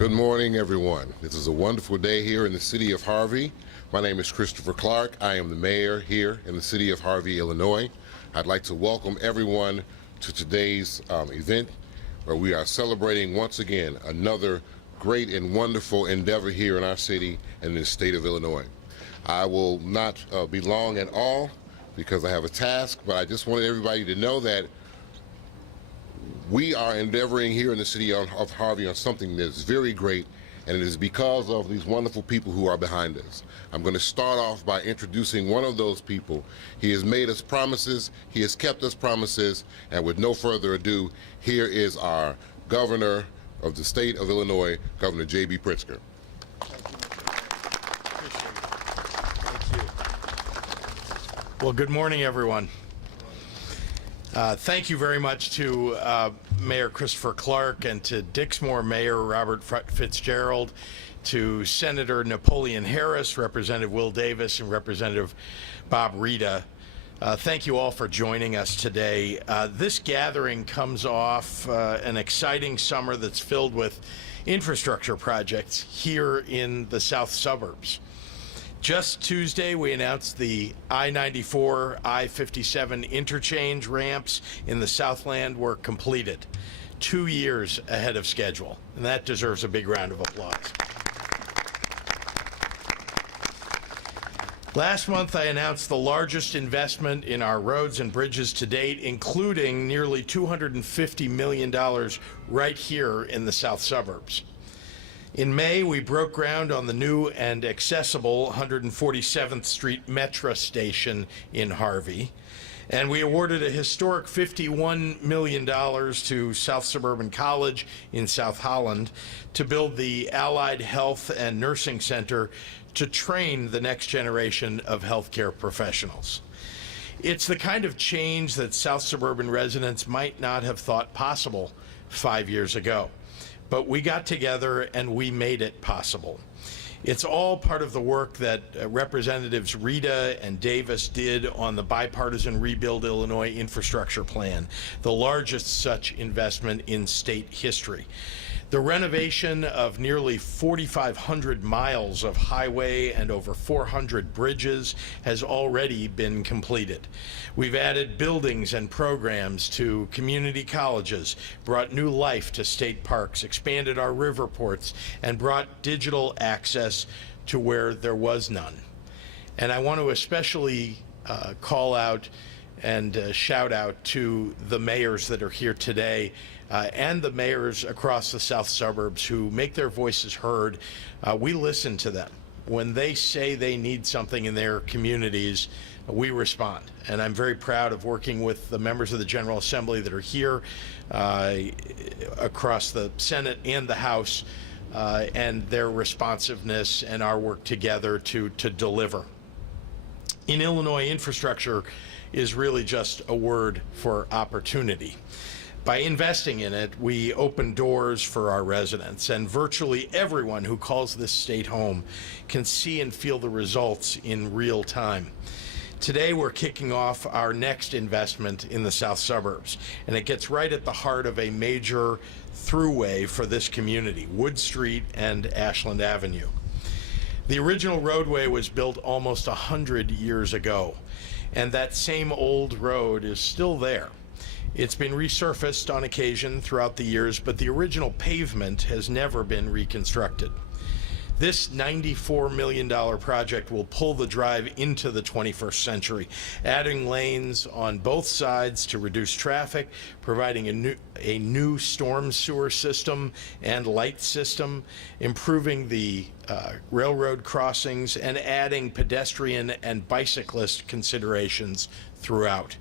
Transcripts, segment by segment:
Good morning, everyone. This is a wonderful day here in the city of Harvey. My name is Christopher Clark. I am the mayor here in the city of Harvey, Illinois. I'd like to welcome everyone to today's event where we are celebrating once again another great and wonderful endeavor here in our city and in the state of Illinois. I will not be long at all because I have a task, but I just wanted everybody to know that we are endeavoring here in the city of Harvey on something that's very great, and it is because of these wonderful people who are behind us. I'm going to start off by introducing one of those people. He has made us promises, he has kept us promises, and with no further ado, here is our governor of the state of Illinois, Governor J.B. Pritzker. Thank you. Well, good morning, everyone. Thank you very much to Mayor Christopher Clark and to Dixmoor Mayor Robert Fitzgerald, to Senator Napoleon Harris, Representative Will Davis, and Representative Bob Rita. Thank you all for joining us today. This gathering comes off an exciting summer that's filled with infrastructure projects here in the south suburbs. Just Tuesday, we announced the I-94, I-57 interchange ramps in the Southland were completed 2 years ahead of schedule, and that deserves a big round of applause. Last month, I announced the largest investment in our roads and bridges to date, including nearly $250 million right here in the south suburbs. In May, we broke ground on the new and accessible 147th Street Metro station in Harvey, and we awarded a historic $51 million to South Suburban College in South Holland to build the Allied Health and Nursing Center to train the next generation of healthcare professionals. It's the kind of change that South Suburban residents might not have thought possible 5 years ago. But we got together and we made it possible. It's all part of the work that Representatives Rita and Davis did on the bipartisan Rebuild Illinois infrastructure plan, the largest such investment in state history. The renovation of nearly 4,500 miles of highway and over 400 bridges has already been completed. We've added buildings and programs to community colleges, brought new life to state parks, expanded our river ports, and brought digital access to where there was none. And I want to especially call out and shout out to the mayors that are here today and the mayors across the south suburbs who make their voices heard. We listen to them. When they say they need something in their communities, we respond. And I'm very proud of working with the members of the General Assembly that are here across the Senate and the House and their responsiveness and our work together to deliver. In Illinois, infrastructure is really just a word for opportunity. By investing in it, we open doors for our residents, and virtually everyone who calls this state home can see and feel the results in real time. Today, we're kicking off our next investment in the south suburbs, and it gets right at the heart of a major throughway for this community, Wood Street and Ashland Avenue. The original roadway was built almost 100 years ago, and that same old road is still there. It's been resurfaced on occasion throughout the years, but the original pavement has never been reconstructed. This $94 million project will pull the drive into the 21st century, adding lanes on both sides to reduce traffic, providing a new storm sewer system and light system, improving the railroad crossings, and adding pedestrian and bicyclist considerations throughout.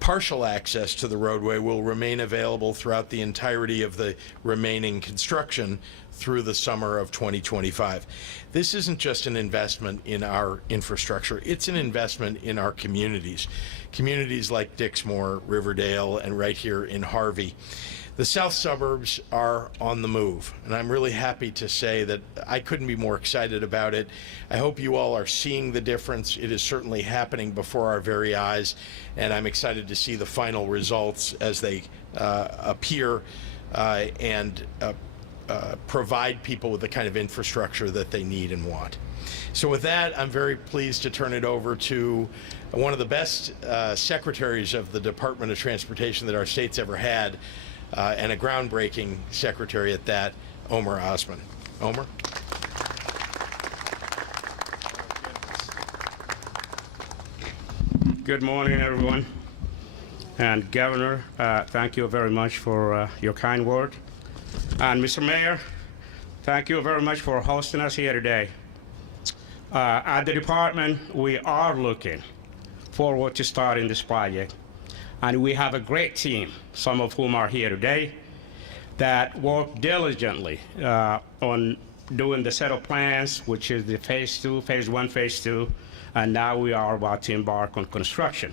Partial access to the roadway will remain available throughout the entirety of the remaining construction through the summer of 2025. This isn't just an investment in our infrastructure, it's an investment in our communities. Communities like Dixmoor, Riverdale, and right here in Harvey. The south suburbs are on the move, and I'm really happy to say that I couldn't be more excited about it. I hope you all are seeing the difference. It is certainly happening before our very eyes, and I'm excited to see the final results as they appear and provide people with the kind of infrastructure that they need and want. So with that, I'm very pleased to turn it over to one of the best secretaries of the Department of Transportation that our state's ever had, and a groundbreaking secretary at that, Omer Osman. Omer? Good morning, everyone. And Governor, thank you very much for your kind word. And Mr. Mayor, thank you very much for hosting us here today. At the department, we are looking forward to starting this project. And we have a great team, some of whom are here today, that work diligently on doing the set of plans, which is the phase 1, phase 2, and now we are about to embark on construction.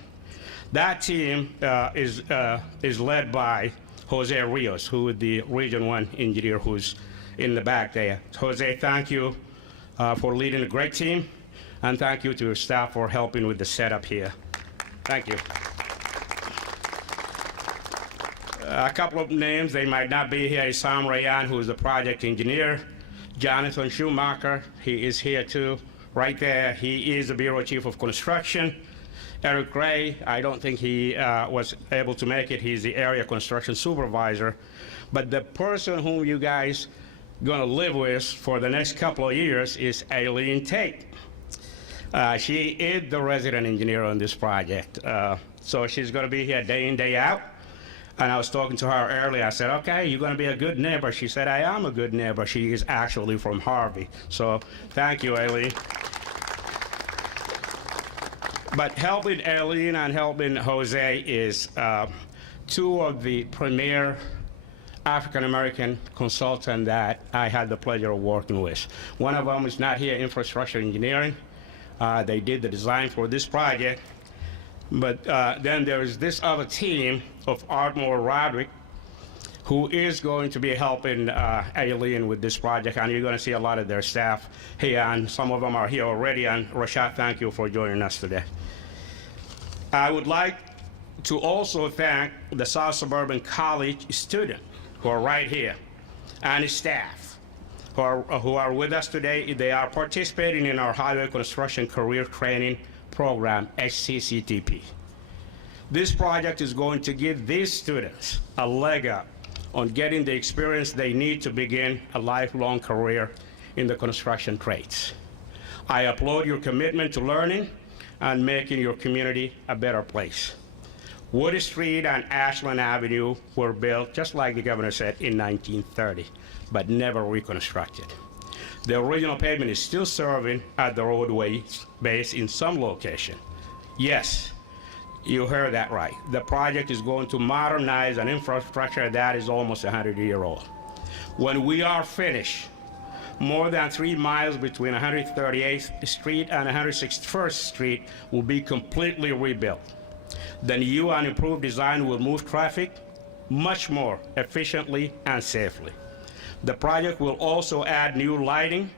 That team is led by Jose Rios, who is the Region 1 engineer who's in the back there. Jose, thank you for leading a great team, and thank you to your staff for helping with the setup here. Thank you. A couple of names, they might not be here, is Sam Rayan, who is the project engineer. Jonathan Schumacher, he is here too, right there. He is the Bureau Chief of Construction. Eric Gray, I don't think he was able to make it. He's the area construction supervisor. But the person whom you guys gonna live with for the next couple of years is Aileen Tate. She is the resident engineer on this project. So she's gonna be here day in, day out. And I was talking to her earlier. I said, okay, you're gonna be a good neighbor. She said, I am a good neighbor. She is actually from Harvey. So thank you, Aileen. But helping Aileen and helping Jose is two of the premier African-American consultants that I had the pleasure of working with. One of them is not here, infrastructure engineering. They did the design for this project. But then there is this other team of Ardmore Roderick, who is going to be helping Aileen with this project, and you're going to see a lot of their staff here, and some of them are here already. And Rashad, thank you for joining us today. I would like to also thank the South Suburban College students who are right here, and the staff who are with us today. They are participating in our Highway Construction Career Training Program, HCCTP. This project is going to give these students a leg up on getting the experience they need to begin a lifelong career in the construction trades. I applaud your commitment to learning and making your community a better place. Wood Street and Ashland Avenue were built, just like the governor said, in 1930, but never reconstructed. The original pavement is still serving at the roadway base in some location. Yes, you heard that right. The project is going to modernize an infrastructure that is almost 100-year-old. When we are finished, more than 3 miles between 138th Street and 161st Street will be completely rebuilt. The new and improved design will move traffic much more efficiently and safely. The project will also add new lighting,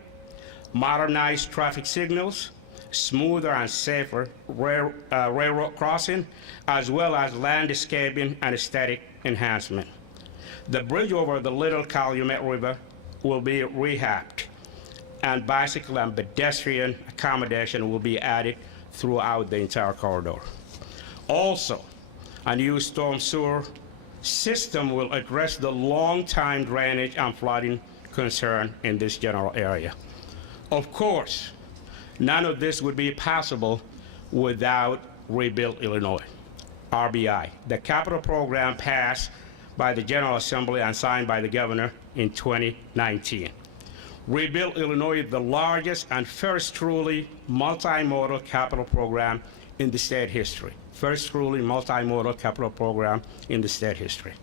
modernized traffic signals, smoother and safer railroad crossing, as well as landscaping and aesthetic enhancement. The bridge over the Little Calumet River will be rehabbed, and bicycle and pedestrian accommodation will be added throughout the entire corridor. Also, a new storm sewer system will address the long-time drainage and flooding concern in this general area. Of course, none of this would be possible without Rebuild Illinois, RBI, the capital program passed by the General Assembly and signed by the governor in 2019. Rebuild Illinois is the largest and first truly multimodal capital program in the state history. First truly multimodal capital program in the state history.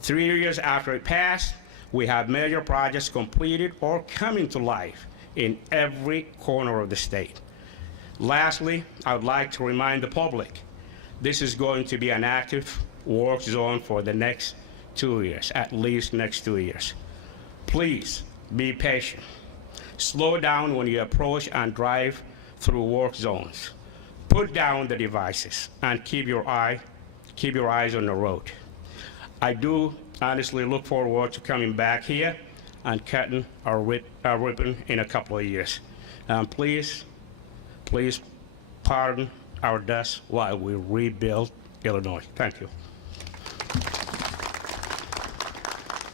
3 years after it passed, we have major projects completed or coming to life in every corner of the state. Lastly, I would like to remind the public, this is going to be an active work zone for the next 2 years, at least next 2 years. Please be patient. Slow down when you approach and drive through work zones. Put down the devices and keep your eyes on the road. I do honestly look forward to coming back here and cutting our ribbon in a couple of years. Please pardon our dust while we rebuild Illinois. Thank you.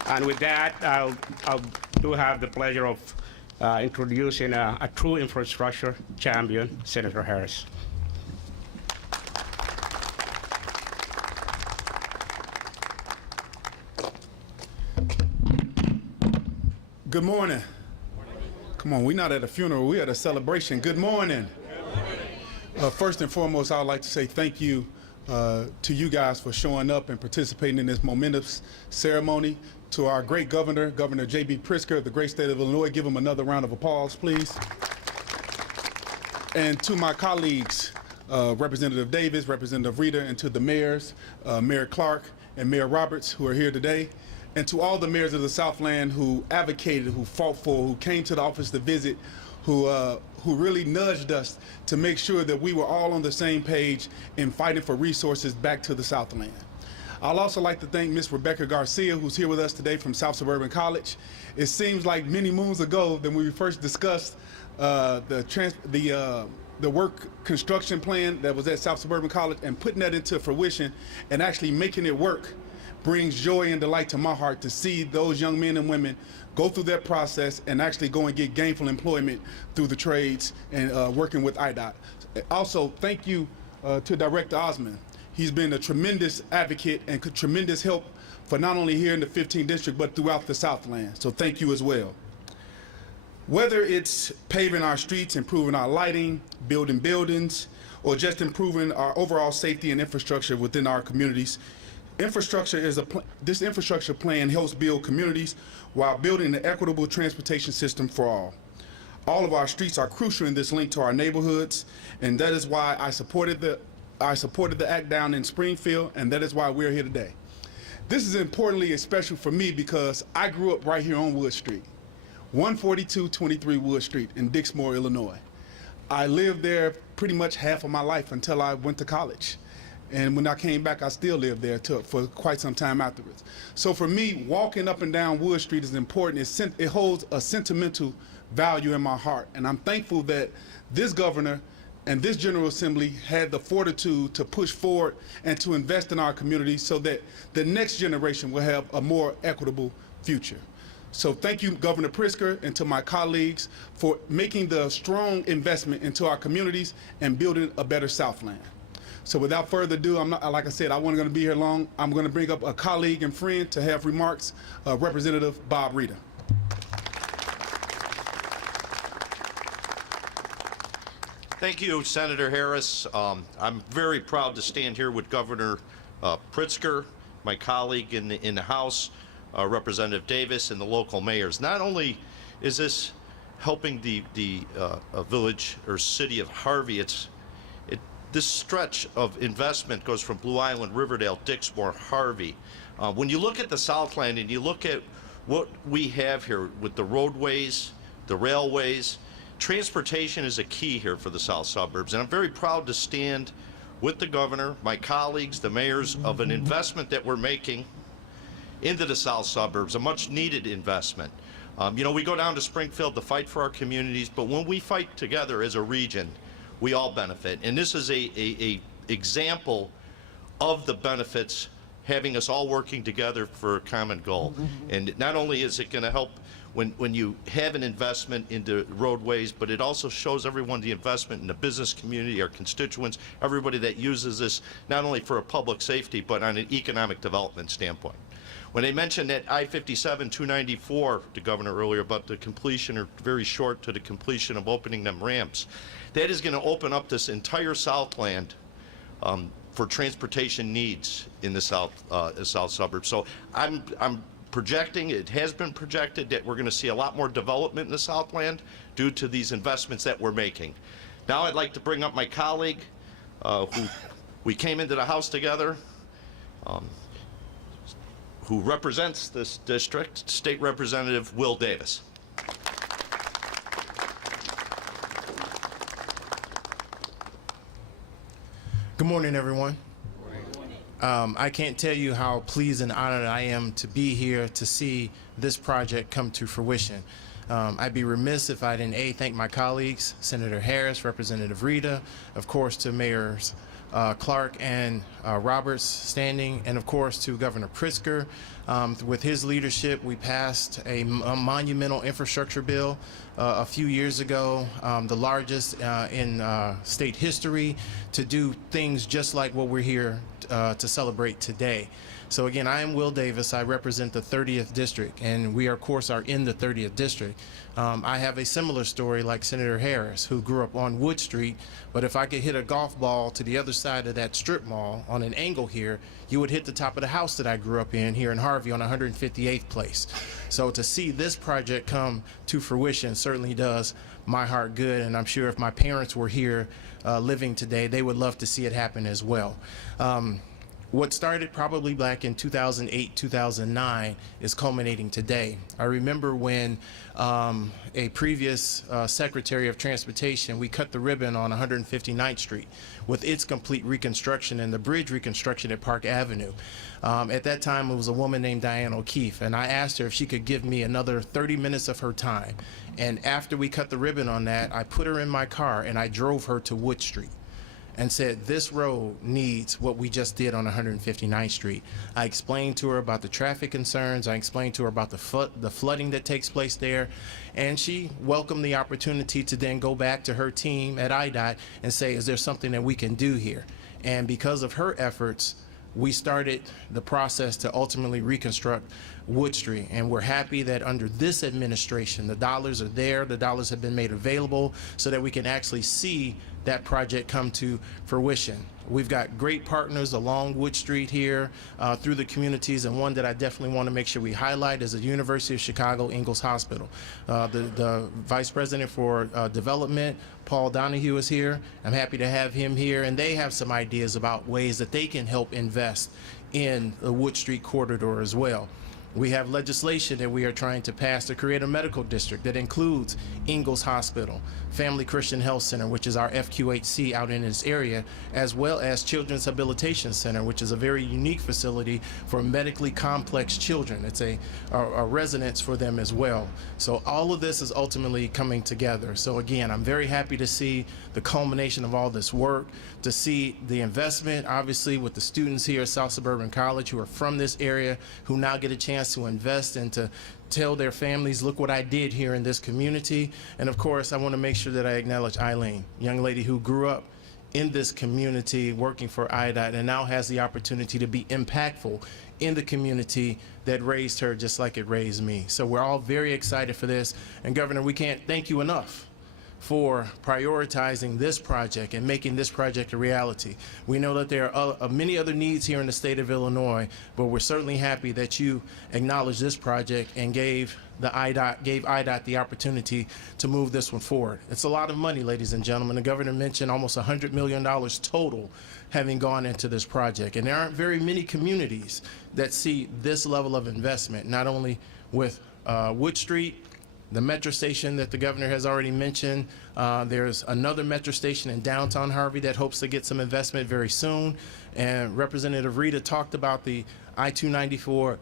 And with that, I'll do have the pleasure of introducing a true infrastructure champion, Senator Harris. Good morning. Come on, we're not at a funeral, we're at a celebration. Good morning. First and foremost, I would like to say thank you to you guys for showing up and participating in this momentous ceremony. To our great governor, Governor J.B. Pritzker of the great state of Illinois, give him another round of applause, please. And to my colleagues, Representative Davis, Representative Rita, and to the mayors, Mayor Clark and Mayor Roberts, who are here today, and to all the mayors of the Southland who advocated, who fought for, who came to the office to visit, who really nudged us to make sure that we were all on the same page in fighting for resources back to the Southland. I'd also like to thank Ms. Rebecca Garcia, who's here with us today from South Suburban College. It seems like many moons ago when we first discussed the work construction plan that was at South Suburban College, and putting that into fruition and actually making it work brings joy and delight to my heart to see those young men and women go through that process and actually go and get gainful employment through the trades and working with IDOT. Also, thank you to Director Osmond. He's been a tremendous advocate and tremendous help for not only here in the 15th district, but throughout the Southland. So thank you as well. Whether it's paving our streets, improving our lighting, building buildings, or just improving our overall safety and infrastructure within our communities, this infrastructure plan helps build communities while building an equitable transportation system for all. All of our streets are crucial in this link to our neighborhoods, and that is why I supported the act down in Springfield, and that is why we're here today. This is importantly special for me because I grew up right here on Wood Street, 14223 Wood Street in Dixmoor, Illinois. I lived there pretty much half of my life until I went to college. And when I came back, I still lived there for quite some time afterwards. So for me, walking up and down Wood Street is important. It holds a sentimental value in my heart. And I'm thankful that this governor and this General Assembly had the fortitude to push forward and to invest in our community so that the next generation will have a more equitable future. So thank you, Governor Pritzker, and to my colleagues for making the strong investment into our communities and building a better Southland. So without further ado, like I said, I wasn't going to be here long. I'm going to bring up a colleague and friend to have remarks, Representative Bob Rita. Thank you, Senator Harris. I'm very proud to stand here with Governor Pritzker, my colleague in the House, Representative Davis, and the local mayors. Not only is this helping the village or city of Harvey, this stretch of investment goes from Blue Island, Riverdale, Dixmoor, Harvey. When you look at the Southland and you look at what we have here with the roadways, the railways, transportation is a key here for the South Suburbs. And I'm very proud to stand with the governor, my colleagues, the mayors, of an investment that we're making into the South Suburbs, a much needed investment. You know, we go down to Springfield to fight for our communities, but when we fight together as a region, we all benefit. And this is a example of the benefits having us all working together for a common goal. And not only is it going to help when you have an investment into roadways, but it also shows everyone the investment in the business community, our constituents, everybody that uses this, not only for a public safety, but on an economic development standpoint. When they mentioned that I-57 294, the governor earlier, about the completion, or very short to the completion of opening them ramps, that is going to open up this entire Southland for transportation needs in the South suburbs. So I'm projecting, it has been projected, that we're going to see a lot more development in the Southland due to these investments that we're making. Now I'd like to bring up my colleague, who we came into the House together, who represents this district, State Representative Will Davis. Good morning, everyone. I can't tell you how pleased and honored I am to be here to see this project come to fruition. I'd be remiss if I didn't thank my colleagues, Senator Harris, Representative Rita, of course to Mayors Clark and Roberts standing, and of course to Governor Pritzker. With his leadership, we passed a monumental infrastructure bill a few years ago, the largest in state history, to do things just like what we're here to celebrate today. So again, I am Will Davis. I represent the 30th District, and we, of course, are in the 30th District. I have a similar story like Senator Harris, who grew up on Wood Street, but if I could hit a golf ball to the other side of that strip mall on an angle here, you would hit the top of the house that I grew up in here in Harvey on 158th Place. So to see this project come to fruition certainly does my heart good, and I'm sure if my parents were here living today, they would love to see it happen as well. What started probably back in 2008, 2009 is culminating today. I remember when a previous Secretary of Transportation, we cut the ribbon on 159th Street with its complete reconstruction and the bridge reconstruction at Park Avenue. At that time, it was a woman named Diane O'Keefe, and I asked her if she could give me another 30 minutes of her time. And after we cut the ribbon on that, I put her in my car and I drove her to Wood Street and said, this road needs what we just did on 159th Street. I explained to her about the traffic concerns. I explained to her about the flooding that takes place there. And she welcomed the opportunity to then go back to her team at IDOT and say, is there something that we can do here? And because of her efforts, we started the process to ultimately reconstruct Wood Street. And we're happy that under this administration, the dollars are there, the dollars have been made available so that we can actually see that project come to fruition. We've got great partners along Wood Street here through the communities, and one that I definitely want to make sure we highlight is the University of Chicago Ingalls Hospital. The Vice President for Development, Paul Donahue, is here. I'm happy to have him here, and they have some ideas about ways that they can help invest in the Wood Street corridor as well. We have legislation that we are trying to pass to create a medical district that includes Ingalls Hospital, Family Christian Health Center, which is our FQHC out in this area, as well as Children's Habilitation Center, which is a very unique facility for medically complex children. It's a residence for them as well. So all of this is ultimately coming together. So again, I'm very happy to see the culmination of all this work, to see the investment, obviously, with the students here at South Suburban College who are from this area, who now get a chance to invest and to tell their families, look what I did here in this community. And of course, I want to make sure that I acknowledge Eileen, young lady who grew up in this community working for IDOT and now has the opportunity to be impactful in the community that raised her just like it raised me. So we're all very excited for this. And Governor, we can't thank you enough for prioritizing this project and making this project a reality. We know that there are many other needs here in the state of Illinois, but we're certainly happy that you acknowledged this project and gave IDOT the opportunity to move this one forward. It's a lot of money, ladies and gentlemen. The governor mentioned almost $100 million total having gone into this project, and there aren't very many communities that see this level of investment, not only with Wood Street, the metro station that the governor has already mentioned. There's another metro station in downtown Harvey that hopes to get some investment very soon. And Representative Rita talked about the I-294,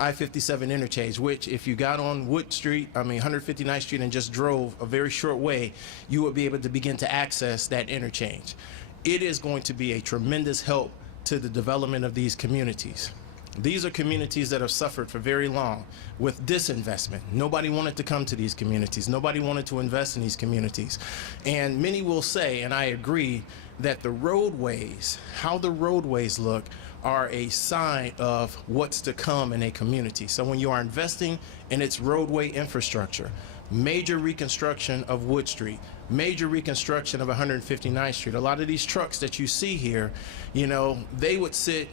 I-57 interchange, which if you got on Wood Street, 159th Street, and just drove a very short way, you would be able to begin to access that interchange. It is going to be a tremendous help to the development of these communities. These are communities that have suffered for very long with disinvestment. Nobody wanted to come to these communities. Nobody wanted to invest in these communities. And many will say, and I agree, that the roadways, how the roadways look, are a sign of what's to come in a community. So when you are investing in its roadway infrastructure, major reconstruction of Wood Street, major reconstruction of 159th Street, a lot of these trucks that you see here, they would sit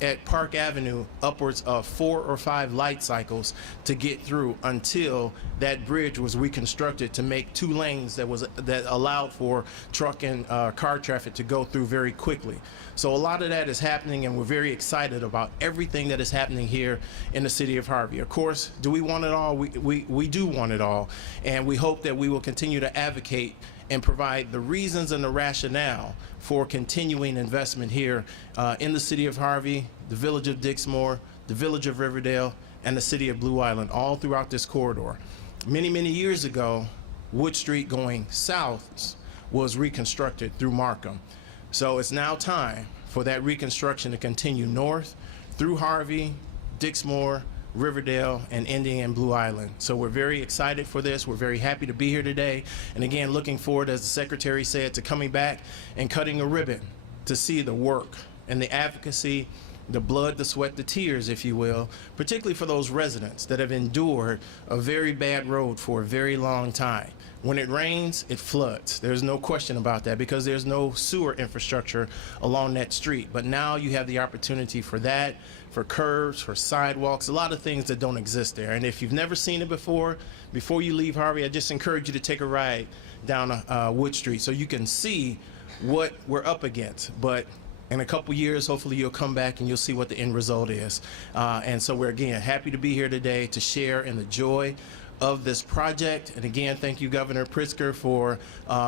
at Park Avenue upwards of 4 or 5 light cycles to get through until that bridge was reconstructed to make 2 lanes that allowed for truck and car traffic to go through very quickly. So a lot of that is happening, and we're very excited about everything that is happening here in the city of Harvey. Of course, do we want it all? We do want it all, and we hope that we will continue to advocate and provide the reasons and the rationale for continuing investment here in the city of Harvey, the village of Dixmoor, the village of Riverdale, and the city of Blue Island, all throughout this corridor. Many, many years ago, Wood Street going south was reconstructed through Markham. So it's now time for that reconstruction to continue north through Harvey, Dixmoor, Riverdale, and ending in Blue Island. So we're very excited for this. We're very happy to be here today. And again, looking forward, as the Secretary said, to coming back and cutting a ribbon to see the work and the advocacy, the blood, the sweat, the tears, if you will, particularly for those residents that have endured a very bad road for a very long time. When it rains, it floods. There's no question about that because there's no sewer infrastructure along that street. But now you have the opportunity for that, for curbs, for sidewalks, a lot of things that don't exist there. And if you've never seen it before you leave Harvey, I just encourage you to take a ride down Wood Street so you can see what we're up against. But in a couple years, hopefully you'll come back and you'll see what the end result is. And so we're, again, happy to be here today to share in the joy of this project. And again, thank you, Governor Pritzker, for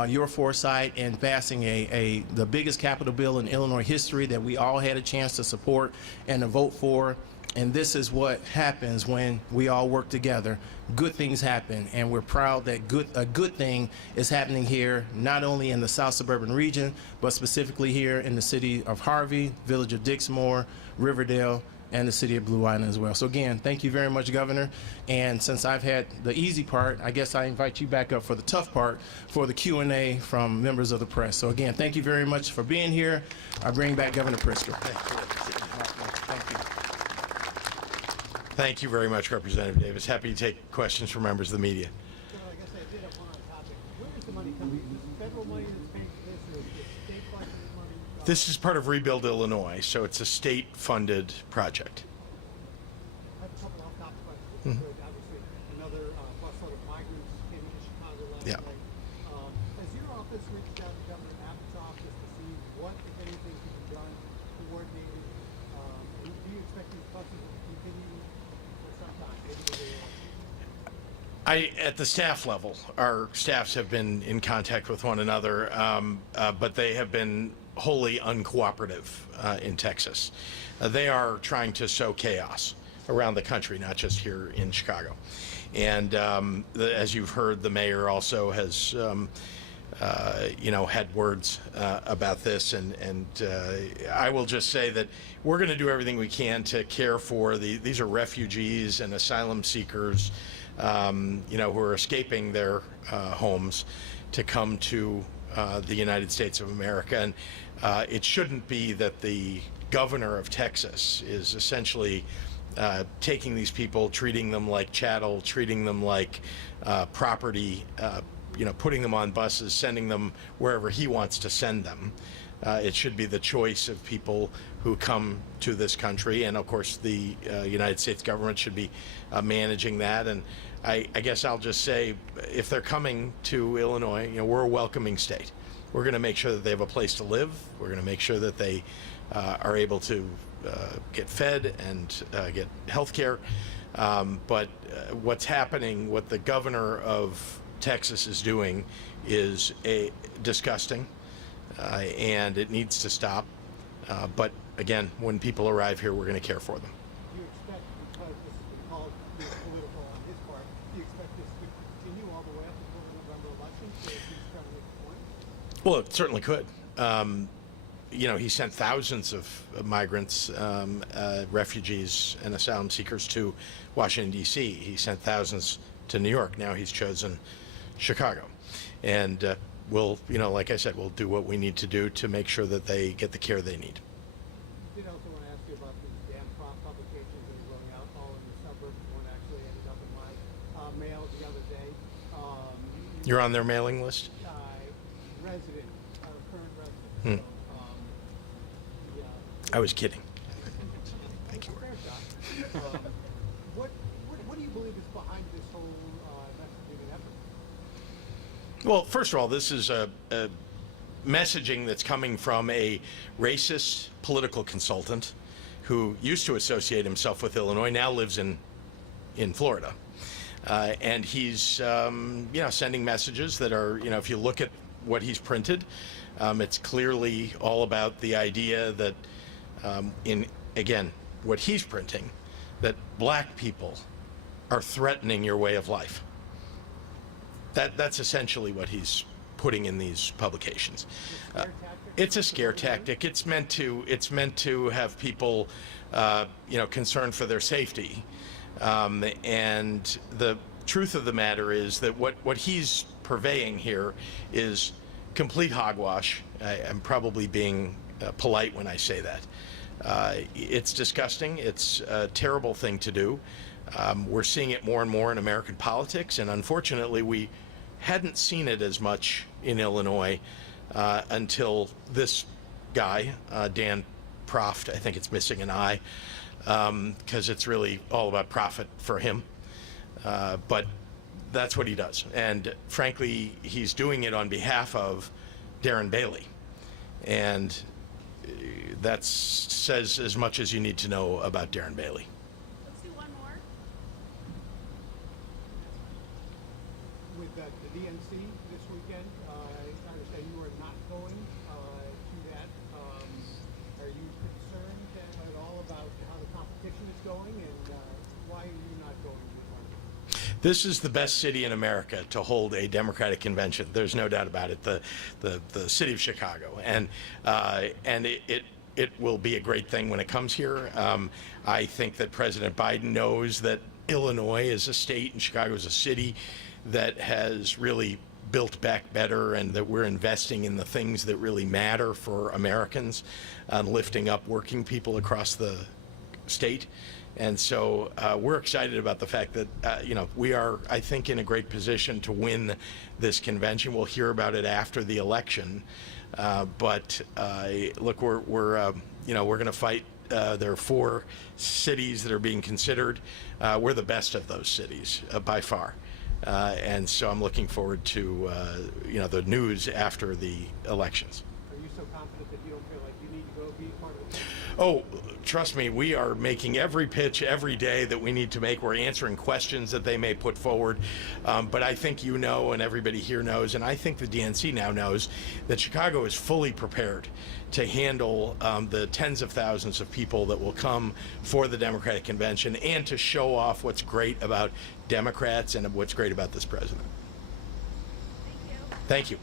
your foresight in passing the biggest capital bill in Illinois history that we all had a chance to support and to vote for. And this is what happens when we all work together. Good things happen, and we're proud that a good thing is happening here, not only in the South Suburban region, but specifically here in the city of Harvey, village of Dixmoor, Riverdale, and the city of Blue Island as well. So again, thank you very much, Governor. And since I've had the easy part, I guess I invite you back up for the tough part, for the Q&A from members of the press. So again, thank you very much for being here. I bring back Governor Pritzker. Thank you. Thank you very much, Representative Davis. Happy to take questions from members of the media. So I guess I did have one on topic. Where is the money coming from? Is it federal money that's paying for this, or is it state budgeted money? This is part of Rebuild Illinois, so it's a state-funded project. I have a couple off-topic questions. Obviously, another busload of migrants came into Chicago last Yeah. night. Has your office reached out to Governor Abbott's office to see what, if anything, can be done, coordinated? Do you expect these buses to continue for some time? Maybe they will. At the staff level, our staffs have been in contact with one another, but they have been wholly uncooperative in Texas. They are trying to sow chaos around the country, not just here in Chicago. And as you've heard, the mayor also has, had words about this. And I will just say that we're going to do everything we can to care for these are refugees and asylum seekers, who are escaping their homes to come to the United States of America. And it shouldn't be that the governor of Texas is essentially taking these people, treating them like chattel, treating them like property, putting them on buses, sending them wherever he wants to send them. It should be the choice of people who come to this country, and of course the United States government should be managing that. And I guess I'll just say, if they're coming to Illinois, we're a welcoming state. We're going to make sure that they have a place to live. We're going to make sure that they are able to get fed and get health care. But what's happening, what the governor of Texas is doing, is disgusting, and it needs to stop. But again, when people arrive here, we're going to care for them. Do you expect, because this has been called political on his part, do you expect this to continue all the way up until the November election? So if he's trying to make a point? Well, it certainly could. He sent thousands of migrants, refugees, and asylum seekers to Washington, D.C. He sent thousands to New York. Now he's chosen Chicago. And we'll, like I said, we'll do what we need to do to make sure that they get the care they need. I did also want to ask you about the damn publications that are going out all in the suburbs. One actually ended up in my mail the other day. You're on their mailing list? Resident, current resident. I was kidding. Thank you. Fair shot. What do you believe is behind this whole messaging and effort? Well, first of all, this is a messaging that's coming from a racist political consultant who used to associate himself with Illinois, now lives in Florida. And he's, sending messages that are, if you look at what he's printed. It's clearly all about the idea that, again, what he's printing, that black people are threatening your way of life. That's essentially what he's putting in these publications. It's a scare tactic. It's meant to have people, concerned for their safety. And the truth of the matter is that what he's purveying here is complete hogwash. I'm probably being polite when I say that. It's disgusting. It's a terrible thing to do. We're seeing it more and more in American politics, and unfortunately we hadn't seen it as much in Illinois until this guy, Dan Proft, I think it's missing an I, because it's really all about profit for him. But that's what he does. And frankly, he's doing it on behalf of Darren Bailey. And that says as much as you need to know about Darren Bailey. Let's do one more. With the DNC this weekend, I understand you are not going to that. Are you concerned at all about how the competition is going, and why are you not going to the party? This is the best city in America to hold a Democratic convention. There's no doubt about it. The city of Chicago, and it will be a great thing when it comes here. I think that President Biden knows that Illinois is a state and Chicago is a city that has really built back better, and that we're investing in the things that really matter for Americans, lifting up working people across the state. And so we're excited about the fact that, we are, I think, in a great position to win this convention. We'll hear about it after the election. But look, we're going to fight. There are 4 cities that are being considered. We're the best of those cities by far. And so I'm looking forward to, the news after the elections. Are you so confident that you don't feel like you need to go be part of it? Oh, trust me, we are making every pitch every day that we need to make. We're answering questions that they may put forward. But I think you know, and everybody here knows, and I think the DNC now knows, that Chicago is fully prepared to handle the tens of thousands of people that will come for the Democratic convention, and to show off what's great about Democrats and what's great about this president. Thank you. Thank you.